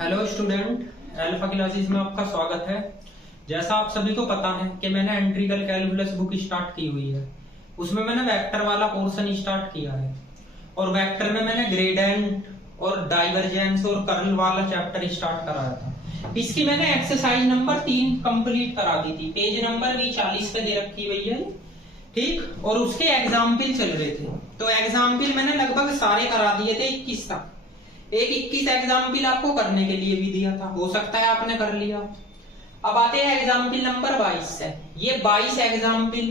Hello student, alpha classes में आपका स्वागत है। जैसा आप सभी को पता है कि मैंने इंटीग्रल कैलकुलस बुक स्टार्ट की हुई है। उसमें मैंने वेक्टर वाला पोर्शन स्टार्ट किया है और वेक्टर में मैंने ग्रेडियंट और डाइवर्जेंस और कर्ल वाला चैप्टर स्टार्ट कराया था। इसकी मैंने एक्सरसाइज नंबर 3 कंप्लीट करा दी थी। पेज नंबर भी 40 पे दे रखी हुई है, ठीक। और उसके एग्जाम्पल चल रहे थे, तो एग्जाम्पल मैंने लगभग सारे करा दिए थे 21 तक। एक 21 एग्जाम्पल आपको करने के लिए भी दिया था, हो सकता है आपने कर लिया। अब आते हैं एग्जाम्पल नंबर 22 से। ये 22 एग्जाम्पल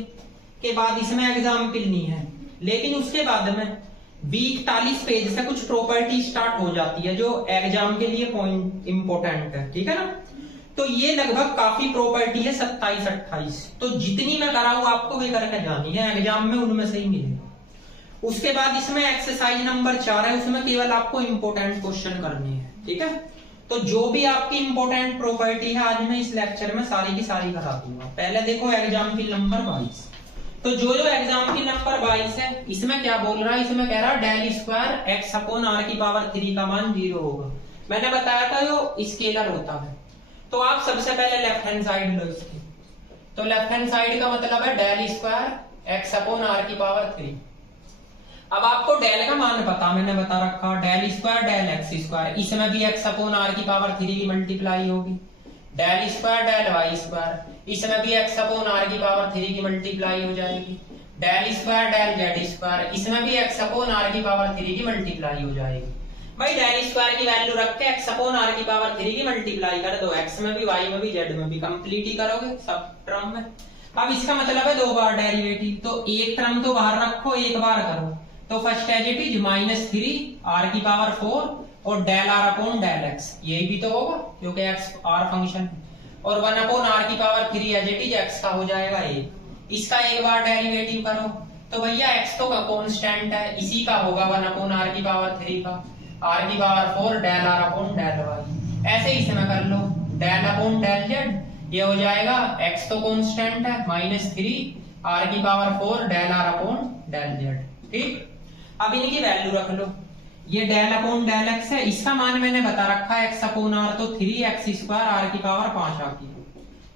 के बाद इसमें एग्जाम्पल नहीं है, लेकिन उसके बाद में 41 पेज से कुछ प्रॉपर्टी स्टार्ट हो जाती है जो एग्जाम के लिए पॉइंट इंपॉर्टेंट है, ठीक है ना। तो ये लगभग काफी प्रॉपर्टी है 27-28, तो जितनी मैं कराऊं आपको वे करके जानी है, एग्जाम में उनमें से ही मिलेगा। उसके बाद इसमें एक्सरसाइज नंबर 4 है, उसमें केवल आपको इंपोर्टेंट क्वेश्चन करनी है, ठीक है। तो जो भी आपकी इंपोर्टेंट प्रॉपर्टी है आज मैं इस लेक्चर में सारी की सारी करा दूंगा। पहले देखो एग्जाम्पल नंबर 22। तो जो एग्जाम्पल नंबर 22 है, इसमें क्या बोल रहा है, इसमें कह रहा है del square X upon are की पावर 3 का मान 0 होगा। मैंने बताया था यो स्केलर होता है। तो आप सबसे पहले लेफ्ट हैंड साइड लो इसकी। तो लेफ्ट हैंड साइड का मतलब है del square X upon are की पावर 3। अब आपको डेल का मान पता, मैंने बता रखा del square del x square, इसमें भी एक्स अपॉन आर की पावर 3 की मल्टीप्लाई होगी। Del square del Y square, इसमें भी एक्स अपॉन आर की पावर 3 की मल्टीप्लाई हो जाएगी। Del square del Z square, इसमें भी एक्स अपॉन आर की पावर 3 की मल्टीप्लाई हो जाएगी। भाई डेल स्क्वायर की वैल्यू रख के एक्स अपॉन आर की पावर 3 की मल्टीप्लाई कर दो, एक्स में भी वाई में भी जेड में भी, कंप्लीट ही करोगे सब टर्म में। अब इसका मतलब है 2 बार डेरिवेटिव, तो एक टर्म तो बाहर रखो, एक बार करो। तो first as it is -3 R की पावर 4 और del are upon del X, यही भी तो होगा क्योंकि एक्स आर फंक्शन है। और 1 अपॉन आर की power 3 as it is X का हो जाएगा 1। इसका एक बार डेरिवेटिव करो तो भैया एक्स तो का कांस्टेंट है, इसी का होगा 1 अपॉन आर की पावर 3 का आर की power 4 del are upon del Y. ऐसे ही इसमें कर लो डेल अपॉन डेल जेड, ये हो जाएगा एक्स तो कांस्टेंट है -3 आर की power 4 del are upon del Z, ठीक। अब इनकी वैल्यू रख लो। ये डेल अपॉन डेल एक्स है, इसका मान मैंने बता रखा है एक्स अपॉन आर, तो 3x स्क्वायर आर की पावर 5 आ गई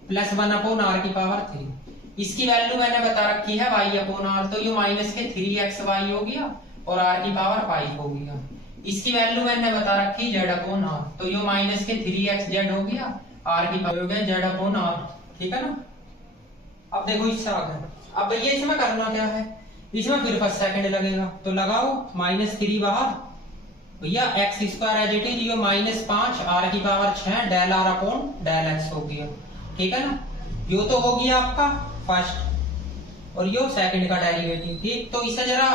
प्लस 1 अपॉन आर की पावर 3। इसकी वैल्यू मैंने बता रखी है y अपॉन आर, तो ये माइनस के 3xy हो गया और r की पावर 5 हो गया। इसकी वैल्यू मैंने बता रखी z अपॉन आर, तो ये माइनस के 3xz हो गया, r की पावर हो गया z अपॉन आर, ठीक है ना। अब देखो इससे आगे, अब भैया इसमें करना क्या है, इसमें फिर फर्स्ट सेकंड लगेगा, तो लगाओ -3 बाहर, भैया X square as it is ये -5 आर की power 6 del are upon del X हो गया, ठीक है ना। यो तो हो गया आपका फर्स्ट और यो सेकंड का डेरिवेटिव, ठीक। तो इसे जरा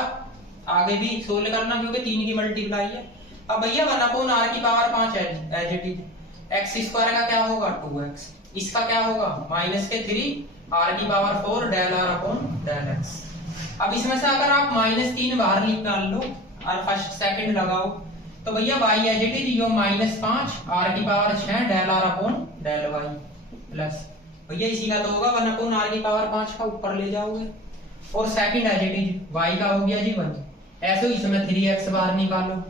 आगे भी सोल्व करना क्योंकि 3 की मल्टीप्लाई है। अब भैया 1 अपॉन आर की power 5 as it is X square का क्या होगा 2x, इसका क्या होगा -3 आर की power 4 del are upon del x. अब इसमें से अगर आप -3 बाहर निकाल लो और फर्स्ट सेकंड लगाओ तो भैया y एज इट इज यो -5 आर की power 6 del are upon del y plus भैया इसी का तो होगा 1 अपॉन आर की पावर 5 का ऊपर ले जाओगे और second as it is y का हो गया जी 1। ऐसे ही इसमें 3x बाहर निकालो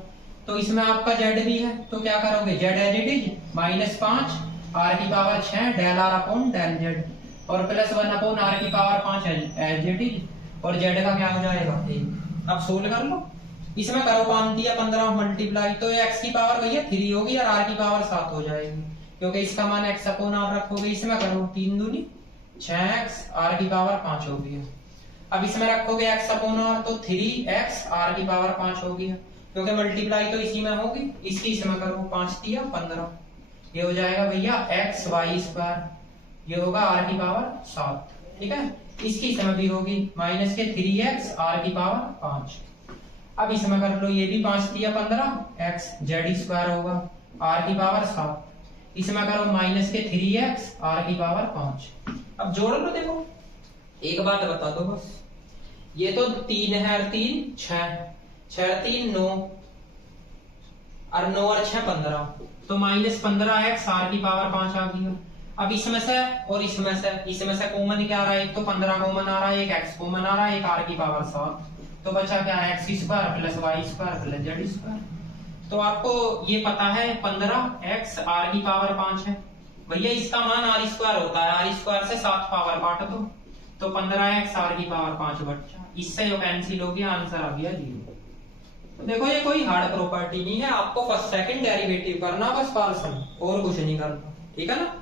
तो इसमें आपका z भी है, तो क्या करोगे z as it is -5 are की power 6 del are upon del z और प्लस 1 अपॉन आर की पावर 5 एज इट इज और z का क्या हो जाएगा 1। अब सोल्व कर लो, इसमें करो 5 या 15 मल्टीप्लाई, तो x की पावर भैया 3 होगी और r की पावर 7 हो जाएगी क्योंकि इसका मान x अपॉन r रखोगे। इसमें करो 3 दूनी 6x r की पावर 5 हो गया। अब इसमें रखोगे x अपॉन r तो 3x r की पावर 5 हो गया क्योंकि मल्टीप्लाई तो इसी में होगी। इसकी इसमें करो 5 या 15, ये हो जाएगा भैया x y स्क्वायर, ये होगा r की पावर 7, ठीक है। इसकी इसमें भी होगी -3x r की पावर 5। अब इसमें कर लो ये भी 5 या 15 x z स्क्वायर होगा r की पावर 7। इसमें करो -3x r की पावर 5। अब जोड़ लो, देखो एक बात बता दो बस, ये तो 3 है और 3 6 6 3 9 और 9 और 6 15, तो -15x r की पावर 5 आ गई। अब इसमें से और इसमें से कॉमन क्या आ रहा है, एक तो 15 कॉमन आ रहा है, एक x कॉमन आ रहा है, एक r की पावर 7, तो बचा क्या है x square plus y square plus z square. तो आपको ये पता है 15x r की पावर 5 है भैया। इसका मान r स्क्वायर होता है, r स्क्वायर से 7 पावर काट दो तो 15x r की पावर 5 बचा। इससे जो कैंसिल हो गया, आंसर आ गया 0। तो देखो ये कोई हार्ड प्रॉपर्टी नहीं है, आपको फर्स्ट सेकंड डेरिवेटिव करना बस पार्शियल, और कुछ नहीं करना, ठीक है ना।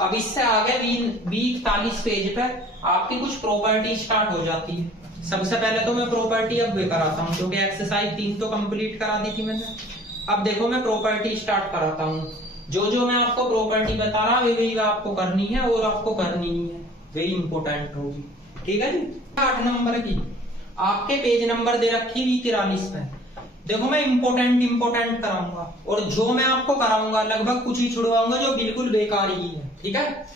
अब इससे आगे 41 पेज पर आपकी कुछ प्रॉपर्टी स्टार्ट हो जाती है। सबसे पहले तो मैं प्रॉपर्टी अब वे कराता हूँ, क्योंकि एक्सरसाइज 3 तो कंप्लीट करा दी थी मैंने। अब देखो मैं प्रॉपर्टी स्टार्ट कराता हूँ। जो मैं आपको प्रॉपर्टी बता रहा वही आपको करनी है, और आपको करनी ही है, वही इंपोर्टेंट होगी, ठीक है जी। 8 नंबर की आपके पेज नंबर दे रखी 43 पे। देखो मैं इंपोर्टेंट कराऊंगा, और जो मैं आपको कराऊंगा लगभग कुछ ही छुड़वाऊंगा जो बिल्कुल बेकार ही है, ठीक है।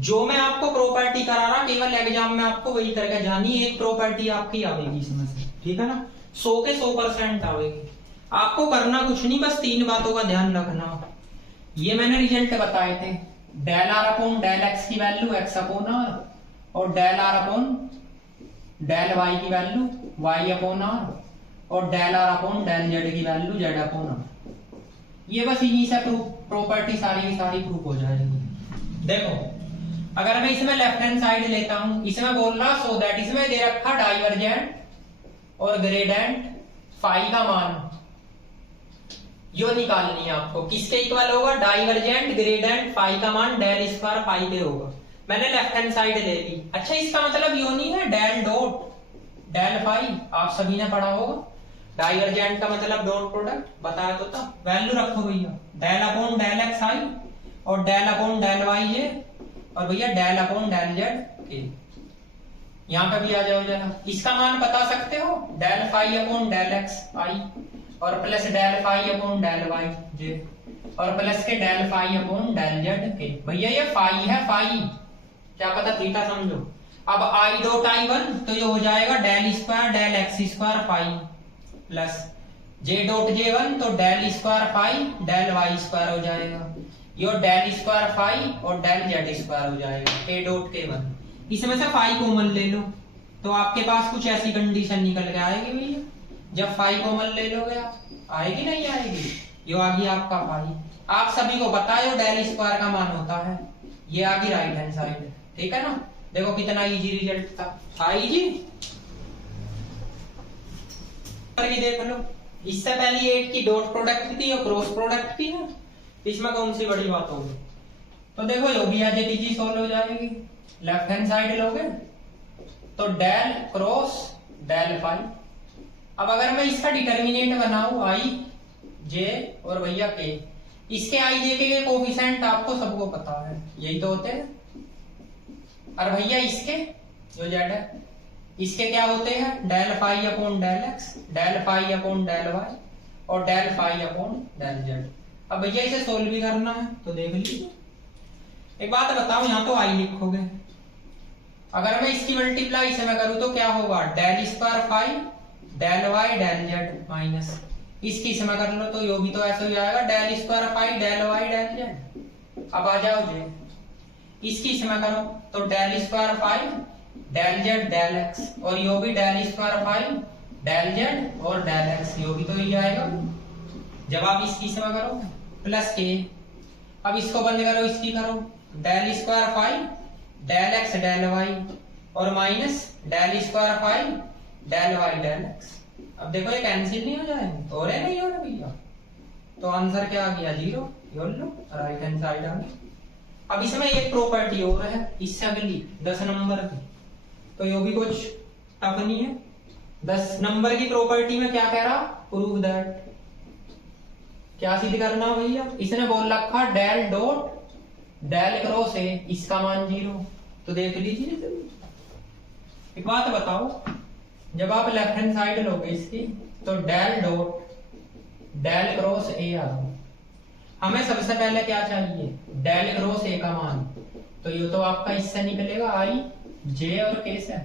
जो मैं आपको प्रॉपर्टी करा रहा केवल एग्जाम में आपको वही करके जानी, एक प्रॉपर्टी आपकी आवेगी इसमें से, ठीक है ना। 100 के 100% आवेगी। आपको करना कुछ नहीं, बस 3 बातों का ध्यान रखना। ये मैंने रिजल्ट बताए थे, del are upon del X की वैल्यू एक्स अपॉन आर, और del are upon del Y की वैल्यू वाई अपॉन आर, और del are upon del Z की वैल्यू जेड अपॉन आर। ये बस इन्हीं से प्रॉपर्टी सारी की सारी प्रूफ हो जाएगी। देखो अगर मैं इसमें लेफ्ट हैंड साइड लेता हूं, इसमें बोल रहा सो दैट इसमें दे रखा डाइवर्जेंट और ग्रेडेंट फाई का मान यो निकालनी है आपको। किसके इक्वल होगा? डाइवर्जेंट ग्रेडेंट फाई का मान डेल स्क्वायर फाई पे होगा। मैंने लेफ्ट हैंड साइड ले ली। अच्छा इसका मतलब यो नहीं है डेल डॉट डेल फाई, आप सभी ने पढ़ा होगा। डाइवर्जेंट का मतलब डॉट प्रोडक्ट, बताया तो था। वैल्यू रखो भैया, del upon del x i और del upon del y j, और भैया डेल अपॉन डेल जेड के। यहाँ पे भी आ जाओ जरा। इसका मान बता सकते हो, del phi upon del x i और plus del phi upon del y j, और प्लस के del phi upon del z k. भैया ये फाई है, फाई क्या पता थीटा समझो। अब आई डॉट आई वन तो ये हो जाएगा del square del x square phi, plus j dot j one तो del square phi del Y square हो जाएगा, यो डेल स्क्वायर फाई और डेल जेड स्क्वायर हो जाएगा, के डॉट के वन। इसमें से फाई कॉमन ले लो तो आपके पास कुछ ऐसी कंडीशन निकल के आएगी भैया। जब फाई कॉमन ले लोगे आप, आएगी नहीं आएगी? यो आ गया आपका फाई। आप सभी को पता है डेल स्क्वायर का मान होता है, ये आ गई राइट हैंड साइड, ठीक है ना। देखो कितना इजी रिजल्ट था, इजी। देख लो, इससे पहले 8 की डॉट प्रोडक्ट थी और क्रॉस प्रोडक्ट थी ना, इसमें कौन सी बड़ी बात होगी? तो देखो यो भी आज इजी सोल्व हो जाएगी। लेफ्ट हैंड साइड लोगे तो डेल क्रॉस डेल फाई। अब अगर मैं इसका डिटर्मिनेंट बनाऊं आई जे और भैया के, इसके आई जे के कोफिशिएंट आपको सबको पता है, यही तो होते हैं। और भैया इसके जो जेड है, इसके क्या होते हैं? Del phi upon del x, del phi upon del Y और del phi upon del Z. अब भैया इसे सोल्व भी करना है तो देख लीजिए। एक बात बताओ, यहाँ तो आई लिखोगे, अगर मैं इसकी मल्टीप्लाई से मैं करूं तो क्या होगा? Del square phi del Y del Z minus इसकी से मैं कर लो तो यो भी तो ऐसे हो जाएगा, del square phi del Y del Z. अब आ जाओ जे, इसकी से मैं करो तो del square phi del Z del X, और यो भी del square phi del Z और डेल एक्स, यो भी तो यही आएगा। जब आप इसकी से मैं करो प्लस के, अब इसको बंद करो, इसकी करो del square phi del x del Y और minus del square phi del Y del x. अब देखो ये कैंसिल नहीं हो जाएंगे, और है नहीं हो रहा भैया, तो आंसर क्या आ गया? 0। यो लो राइट हैंड साइड आ गई। अब इसमें एक प्रॉपर्टी और है इससे अगली 10 नंबर की, तो यो भी कुछ टफ नहीं है। 10 नंबर की प्रॉपर्टी में क्या कह रहा? Prove that. क्या सिद्ध करना भैया? इसने बोल रखा डेल डॉट डेल क्रॉस है, इसका मान 0, तो देख लीजिए। एक बात बताओ, जब आप लेफ्ट हैंड साइड लोगे इसकी तो del dot del cross A आ रहा, हमें सबसे पहले क्या चाहिए? डेल क्रॉस ए का मान, तो ये तो आपका इससे निकलेगा आई जे और के से।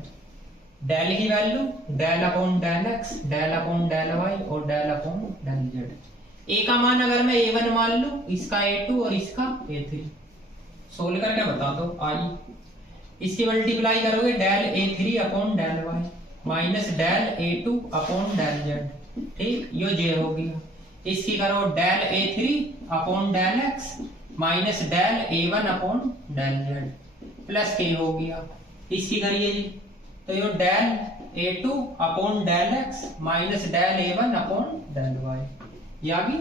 डेल की value del upon del x del upon del Y और del upon del Z. A का मान अगर मैं A1 मान लूं, इसका A2 और इसका A3, सोल्व करके बता दो। आई इसकी मल्टीप्लाई करोगे del A3 upon del Y minus del A2 upon del Z, ठीक, यो जे हो गया। इसकी करो del A3 upon del x minus del A1 upon del z plus K हो गया। इसकी करिए जी, तो ये del A2 upon del x minus del A1 upon del y, ये आ गई।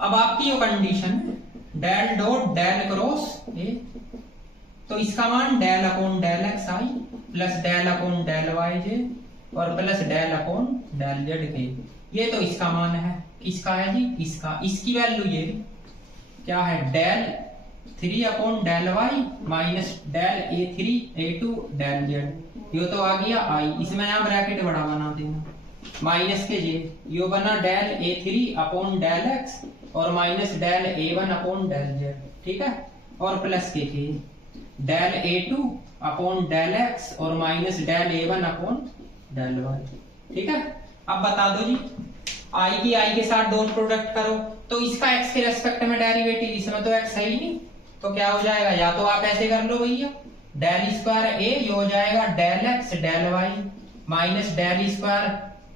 अब आपकी ये कंडीशन है del dot del cross A, तो इसका मान del upon del x i plus del upon del y j और plus del upon del z के, ये तो इसका मान है। किसका है जी? इसका। इसकी वैल्यू ये क्या है, del 3 upon del y minus del A3 A2 del z, ये तो आ गया आई। इसमें यहाँ ब्रैकेट बड़ा बना देना, माइनस के जे, यो बना del A3 upon del x और minus del A1 upon del z, ठीक है, और प्लस के del A2 upon del x और minus del A1 upon del y, ठीक है। अब बता दो जी, आई की आई के साथ डॉट प्रोडक्ट करो, तो इसका x के रेस्पेक्ट में डेरिवेटिव, इसमें तो x है ही नहीं, तो क्या हो जाएगा, या तो आप ऐसे कर लो भैया, डेल स्क्वायर a ये हो जाएगा del x del y minus del square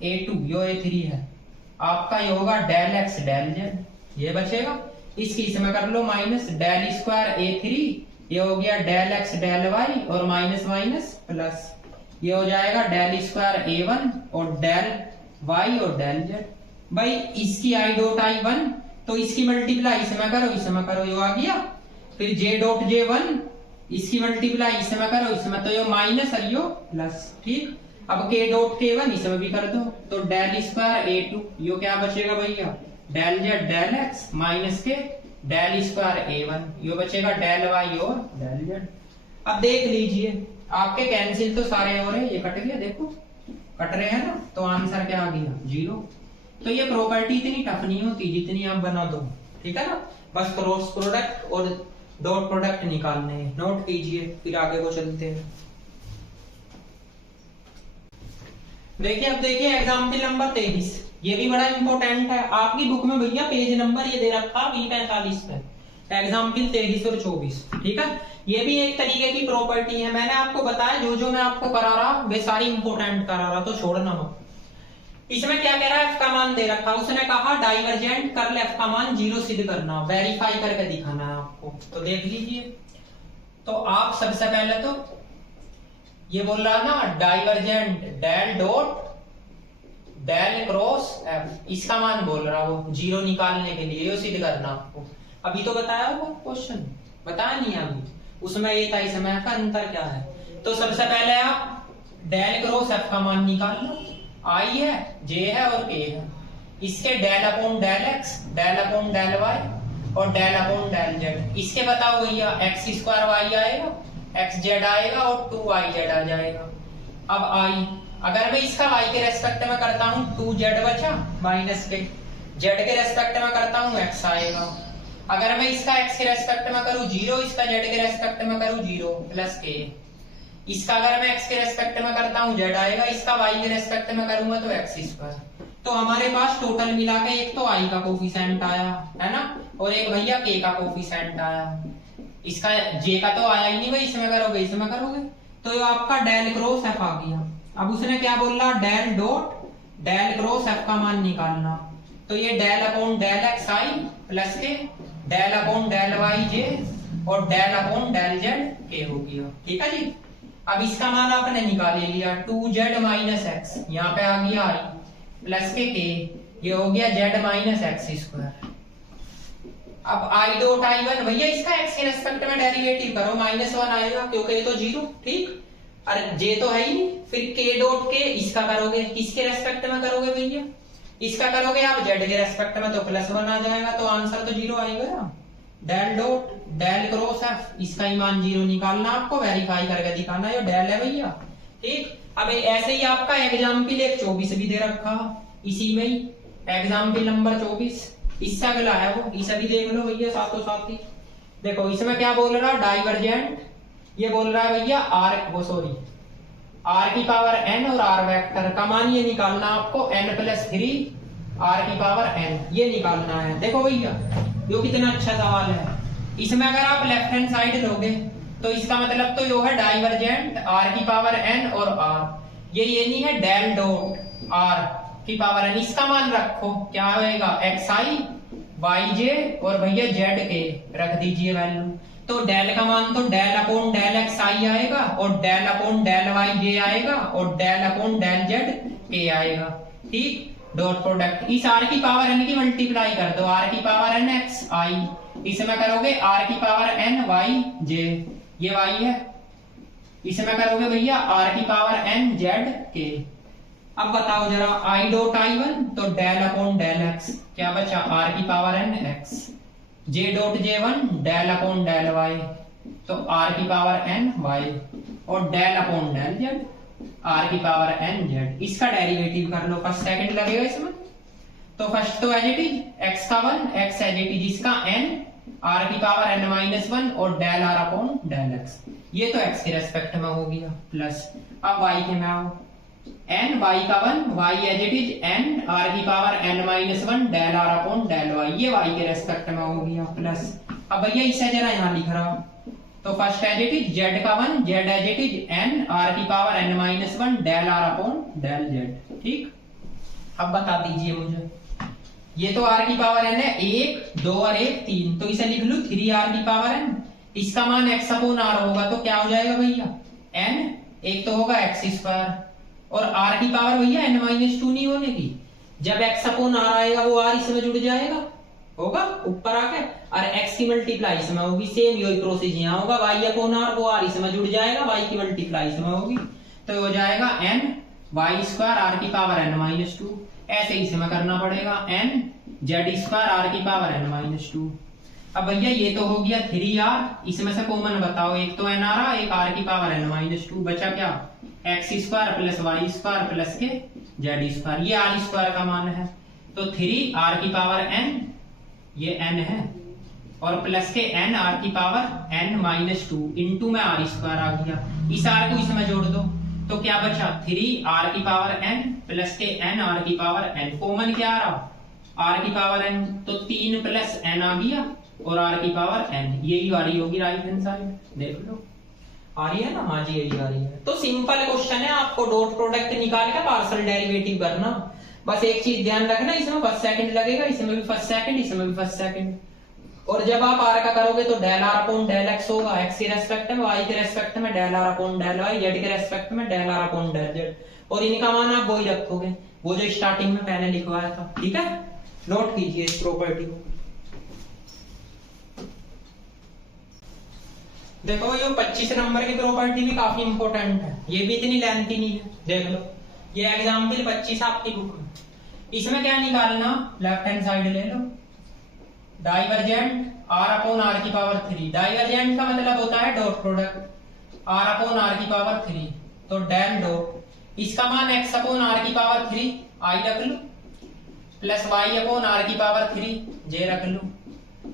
A2 यो A3 है, आपका ये होगा डेल x डेल z, ये बचेगा। इसकी इसमें कर लो माइनस डेल स्क्वायर A3 ये हो गया डेल x डेल y और माइनस माइनस प्लस, ये हो जाएगा डेल स्क्वायर A1 और डेल y और डेल z। भाई इसकी i डॉट i1, तो इसकी मल्टीप्लाई इसमें करो, इसमें करो, ये आ गया। फिर j डॉट j1, इसकी मल्टीप्लाई इसमें करो, इसमें तो ये माइनस और यो प्लस, ठीक। अब k डॉट k1 इसमें भी कर दो, तो डेल स्क्वायर A2 यो क्या बचेगा भैया, del z del x minus k del square A1 यो बचेगा डेल y और डेल z। अब देख लीजिए आपके कैंसिल तो सारे हो रहे, ये कट गया, देखो कट रहे हैं ना, तो आंसर क्या आ गया, 0। तो ये प्रॉपर्टी इतनी टफ नहीं होती जितनी आप बना दो, ठीक है ना। बस क्रॉस प्रोडक्ट और डॉट प्रोडक्ट निकालने हैं, नोट कीजिए, फिर आगे को चलते हैं। देखिए अब देखिए एग्जाम्पल नंबर 23, ये भी बड़ा इंपॉर्टेंट है आपकी बुक में भैया, पेज नंबर ये दे रखा B45 पे, एग्जाम्पल 23 और 24, ठीक है। ये भी एक तरीके की प्रॉपर्टी है, मैंने आपको बताया जो मैं आपको करा रहा वे सारी इंपॉर्टेंट करा रहा, तो छोड़ना मत। इसमें क्या कह रहा है, f का मान दे रखा, उसने कहा डाइवर्जेंट कर्ल f का मान 0 सिद्ध करना, वेरीफाई करके दिखाना है आपको, तो देख लीजिए। तो आप सबसे पहले तो ये बोल रहा ना divergent del dot del cross f, इसका मान बोल रहा वो 0 निकालने के लिए, ये सिद्ध करना आपको। अभी तो बताया वो क्वेश्चन, बताया नहीं अभी, उसमें ये था, इसमें का अंतर क्या है। तो सबसे पहले आप डेल क्रॉस f का मान निकाल लो, i है, j है और k है, इसके del upon del x del upon del y और डेल अपॉन डेल z, इसके बताओ भैया x स्क्वायर y आएगा, x z आएगा और 2yz आ जाएगा। अब i अगर मैं इसका y के रेस्पेक्ट में करता हूँ 2z बचा माइनस के, z के रेस्पेक्ट में करता हूँ x आएगा। अगर मैं इसका x के रेस्पेक्ट में करूँ 0, इसका z के रेस्पेक्ट में करूँ 0 प्लस k, इसका अगर मैं x के रेस्पेक्ट में करता हूँ z आएगा, इसका y के रेस्पेक्ट में करूंगा तो x स्क्वायर। तो हमारे पास टोटल मिला के एक तो i का कोफिशिएंट आया है ना, और एक भैया k का कोफिशिएंट आया, इसका j का तो आया ही नहीं भाई, इसमें करोगे इसमें करोगे, तो ये आपका डेल क्रॉस f आ गया। अब उसने क्या बोला, del dot del cross f का मान निकालना, तो ये del upon del x i plus के del upon del y j और del upon del z k हो गया, ठीक है जी। अब इसका मान आपने निकाल लिया, 2z माइनस एक्स, यहाँ पे आ गया i प्लस के k, ये हो गया z माइनस एक्स स्क्वायर। अब i डॉट i1 भैया इसका x के रेस्पेक्ट में डेरिवेटिव करो, -1 आएगा क्योंकि ये तो 0, ठीक। अरे j तो है ही नहीं, फिर k डॉट k इसका करोगे, किसके रेस्पेक्ट में करोगे भैया, इसका करोगे आप z के रेस्पेक्ट में, तो +1 आ जाएगा, तो आंसर तो 0 आएगा। Del dot del cross f, इसका ही मान 0 निकालना आपको, वेरीफाई करके दिखाना, ये डेल है भैया, ठीक। अब ऐसे ही आपका एग्जाम्पल 24 भी दे रखा, इसी में ही एग्जाम्पल नंबर 24, इससे अगला है वो, इसे भी देख लो भैया साथों साथ ही। देखो इसमें क्या बोल रहा है, डाइवर्जेंट, ये बोल रहा है भैया r की पावर n और r वेक्टर का मान ये निकालना आपको, n + 3 r की पावर n, ये निकालना है। देखो भैया यो कितना अच्छा सवाल है, इसमें अगर आप लेफ्ट हैंड साइड लोगे तो इसका मतलब तो यो है डाइवर्जेंट r की पावर n और r, ये नहीं है डेल डॉट r, की पावर n, इसका मान रखो क्या होएगा xi yj और भैया zk रख दीजिए वैल्यू। तो डेल का मान तो डेल अपॉन डेल xi आएगा और डेल अपॉन डेल yj आएगा और डेल अपॉन डेल zk आएगा। ठीक, डॉट प्रोडक्ट इस r की पावर n की मल्टीप्लाई कर दो, r की पावर n xi, इसमें करोगे r की पावर n yj, ये y है, इसमें करोगे भैया r की पावर n zk। अब बताओ जरा i डॉट i1 तो डेल अपॉन डेल x, क्या बचा r की power n x, j dot j1 del upon del y तो r की पावर n y और del upon del z r की पावर n z। इसका डेरिवेटिव कर लो, फर्स्ट सेकंड लगेगा इसमें। तो फर्स्ट तो एज इट इज x का 1 x एज इट इज, इसका n r की पावर n माइनस 1 और del r upon del x, ये तो x के रेस्पेक्ट में हो गया, प्लस अब y के में आओ, n y का 1 y as it is n r की power n minus 1 del r upon del y, ये y के रेस्पेक्ट में हो गया, प्लस अब भैया इसे जरा यहाँ लिख रहा हूं, तो first as it is z का 1 z as it is n r की power n minus 1 del r upon del z। ठीक, अब बता दीजिए मुझे, ये तो r की पावर n है 1 2 और 1 3, तो इसे लिख लूं 3r की पावर n, इसका मान x अपॉन r होगा तो क्या हो जाएगा भैया n, एक तो होगा x स्क्वायर और r की पावर भैया n माइनस 2 नहीं होने की, जब x अपॉन r आएगा वो r इसमें जुड़ जाएगा, होगा ऊपर आके, और x की मल्टीप्लाई इसमें होगी, सेम यही प्रोसेस यहाँ होगा, y अपॉन r वो r इसमें जुड़ जाएगा, y की मल्टीप्लाई इसमें होगी, तो हो जाएगा n y स्क्वायर r की पावर n माइनस 2, ऐसे ही इसमें करना पड़ेगा n z स्क्वायर r की पावर n माइनस 2। अब भैया ये तो हो गया 3r, इसमें से कॉमन बताओ, एक तो n आ रहा, एक r की पावर n माइनस 2, बचा क्या x square plus y square plus के z स्क्वायर, ये r स्क्वायर का मान है, तो 3r की पावर n ये n है और प्लस के n r की पावर n माइनस 2 इंटू में r स्क्वायर आ गया, इस r को इसमें जोड़ दो तो क्या बचा 3r की पावर n प्लस के n r की पावर n, कॉमन क्या आ रहा r की पावर n, तो 3 प्लस n आ गया और r की पावर n, यही आ रही होगी राइट हैंड साइड, देख लो आ रही है ना, हाँ जी यही आ रही है। तो सिंपल क्वेश्चन है, आपको डॉट प्रोडक्ट निकाल के पार्शियल डेरिवेटिव करना, बस एक चीज ध्यान रखना, इसमें फर्स्ट सेकंड लगेगा, इसमें भी फर्स्ट सेकंड, इसमें भी फर्स्ट सेकंड, और जब आप r का करोगे तो del r upon del x होगा, x के रेस्पेक्ट में, y के रेस्पेक्ट में del r upon del y, z के रेस्पेक्ट में del r upon del z, और इनका मान आप वही रखोगे वो जो स्टार्टिंग में मैंने लिखवाया था। ठीक है, नोट कीजिए इस प्रॉपर्टी को। देखो ये 25 नंबर की प्रॉपर्टी भी काफी इंपॉर्टेंट है, ये भी इतनी लेंथी नहीं है, देख लो ये एग्जाम्पल 25 आपकी बुक में, इसमें क्या निकालना, लेफ्ट हैंड साइड ले लो, डाइवर्जेंट r अपॉन r की पावर 3, डाइवर्जेंट का मतलब होता है dot product r upon r की पावर 3, तो डेल डॉट, इसका मान x अपॉन r की पावर 3 i रख लो प्लस y अपॉन r की पावर 3 j रख लो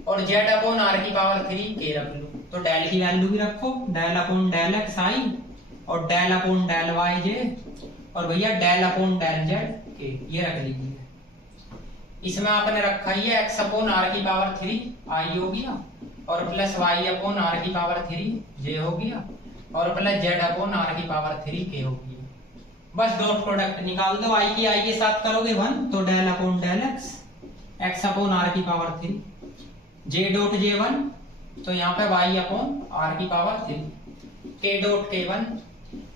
और z अपॉन r की पावर 3 k रख लो, तो डेल की वैल्यू भी रखो, del upon del x i और del upon del y j और भैया del upon del z k, ये रख लीजिए। इसमें आपने रखा ही है x अपॉन r की पावर 3 i हो गया और प्लस y अपॉन r की पावर 3 j हो गया और प्लस z अपॉन r की पावर 3 k हो गया। बस डॉट प्रोडक्ट निकाल दो, i की i के साथ करोगे 1 तो del upon del x upon r की पावर 3, j डॉट j1 तो यहाँ पे y अपॉन r की पावर 3, k डॉट k1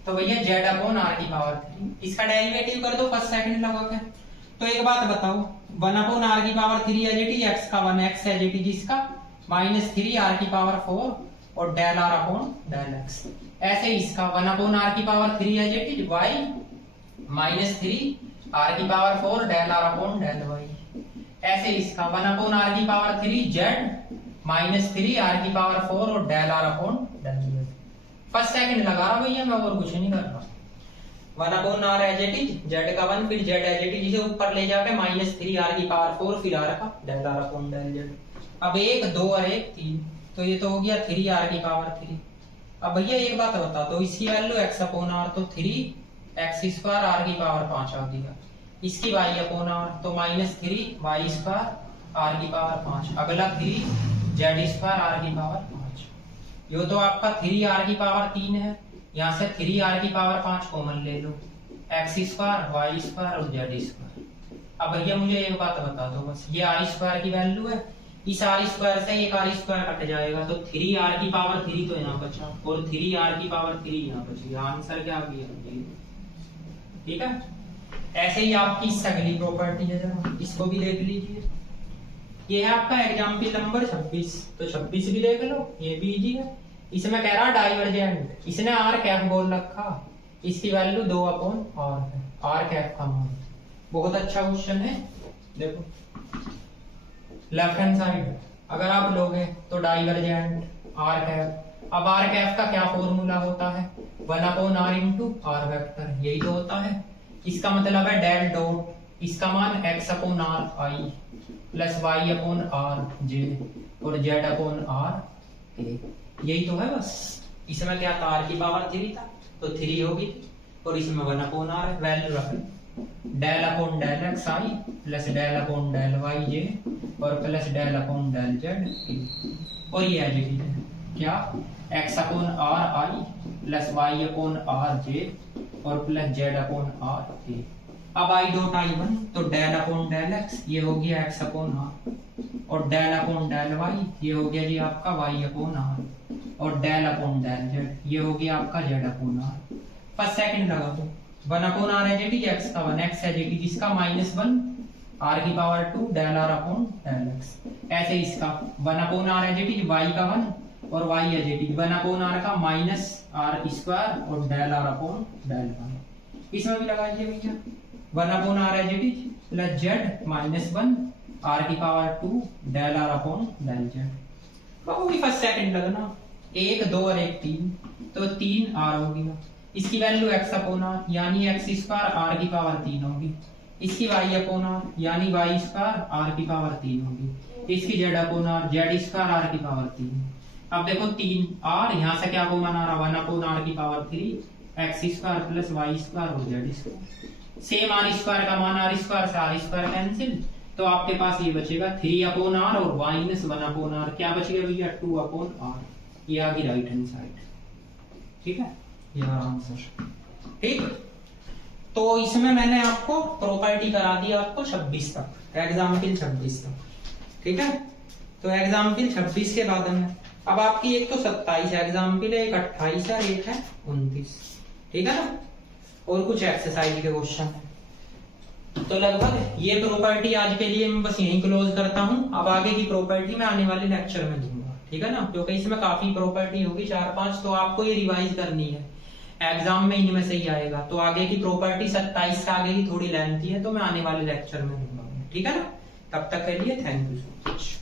तो भैया z अपॉन r की पावर 3, इसका डेरिवेटिव कर दो फर्स्ट सेकंड लगा के। तो एक बात बताओ, 1 अपॉन r की power 3 as it is x का 1 x एज इट इज इसका माइनस 3 r की पावर 4 और del r upon del x, ऐसे इसका 1 अपॉन r की power 3 as it is y minus 3 r की power 4 del r upon del y, ऐसे इसका 1 अपॉन r की पावर 3 z माइनस 3 r की पावर 4 और del r upon del z। First second लगा रहा भैया मैं, और कुछ नहीं कर रहा। 1 upon r as it is z का 1 फिर z एज इट इज, इसे ऊपर ले जाके माइनस 3 r की पावर 4 फिर r का del r upon del z। अब 1 2 और 1 3, तो ये तो हो गया 3 r की पावर 3। अब भैया एक बात बता दो, इसकी वैल्यू x अपॉन r तो 3 x स्क्वायर r की पावर 5 आ गया, इसकी y अपॉन r तो माइनस 3 y स्क्वायर r की पावर 5, अगला 3 z स्क्वायर r की पावर 5, यो तो आपका 3 r की पावर 3 है, यहाँ से 3 r की पावर 5 कॉमन ले लो एक्स स्क्वायर, वाई स्क्वायर और जेड स्क्वायर। अब भैया मुझे एक बात बता दो बस, ये आर स्क्वायर की वैल्यू है, इस आर स्क्वायर से एक आर स्क्वायर कट जाएगा तो 3 आर की पावर 3 तो यहाँ बचा और 3 आर की पावर 3 यहाँ बची। आंसर क्या आ गया? ठीक है। ऐसे ही आपकी इससे अगली प्रॉपर्टी है, जरा इसको भी देख लीजिए। ये है आपका एग्जाम्पल नंबर 26, तो 26 भी देख लो, ये भी इजी है। इसमें कह रहा डाइवर्जेंट, इसने आर कैफ बोल रखा, इसकी वैल्यू 2/r है, आर कैफ का मान। बहुत अच्छा क्वेश्चन है। देखो लेफ्ट हैंड साइड अगर आप लोगे तो डाइवर्जेंट आर कैफ। अब आर कैफ का क्या फॉर्मूला होता है? 1/r इंटू आर वेक्टर, यही तो होता है। इसका मतलब है डेल डॉट, इसका मान x/r i plus y/r j और z/r k, यही तो है बस। इसमें क्या था? r की पावर 3 था तो 3 होगी और इसमें 1/r है, वैल्यू रख del upon del x i plus del upon del y j और plus del upon del z k। और ये एज है क्या? x/r i plus y/r j और प्लस z/r k। अब i डॉट i1 तो डेल अपॉन डेल x ये हो गया x/r और डेल अपॉन डेल y ये हो गया जी आपका y/r और डेल अपॉन डेल z ये हो गया आपका z/r। फर्स्ट सेकंड लगा दो, 1/r है जेडी x का 1, x है जेडी जिसका -1 r की power 2 del r upon del x। ऐसे इसका 1/r है जेडी y का 1 और y है जेडी 1/r का -r स्क्वायर और del r upon del y। इसमें भी लगाइए भैया 1/r है जेडी प्लस z -1 r की power 2 del r upon del z। वो भी फर्स्ट सेकंड लगना, 1 2 और 1 3 तो 3 r हो गया। इसकी वैल्यू x/r यानी x² r की पावर 3 होगी। इसकी y/r यानी y² r की पावर 3 होगी। इसकी z/r z² r की पावर 3। अब देखो 3 r यहाँ से क्या कॉमन आ रहा? 1/r की पावर 3 x² प्लस y² और z²। सेम r² का मान r² से r² कैंसिल, तो आपके पास ये बचेगा 3/r और -1/r क्या बच गया भैया? 2/r। ये आ गई राइट हैंड साइड। ठीक है, ये आंसर। ठीक, तो इसमें मैंने आपको प्रॉपर्टी करा दी आपको 26 तक, एग्जाम्पल 26 तक। ठीक है, तो एग्जाम्पल 26 के बाद में अब आपकी एक तो 27 एग्जाम्पल है, एक 28 है, एक है 29। ठीक है ना, और कुछ एक्सरसाइज के क्वेश्चन है। तो लगभग ये प्रॉपर्टी आज के लिए मैं बस यहीं क्लोज करता हूं। अब आगे की प्रॉपर्टी मैं आने वाले लेक्चर में दूंगा। ठीक है ना, क्योंकि इसमें काफी प्रॉपर्टी होगी 4-5, तो आपको ये रिवाइज करनी है, एग्जाम में इनमें से ही आएगा। तो आगे की प्रॉपर्टी 27 से आगे की थोड़ी लेंथी है, तो मैं आने वाले लेक्चर में दूंगा। ठीक है ना, तब तक के लिए थैंक यू सो मच।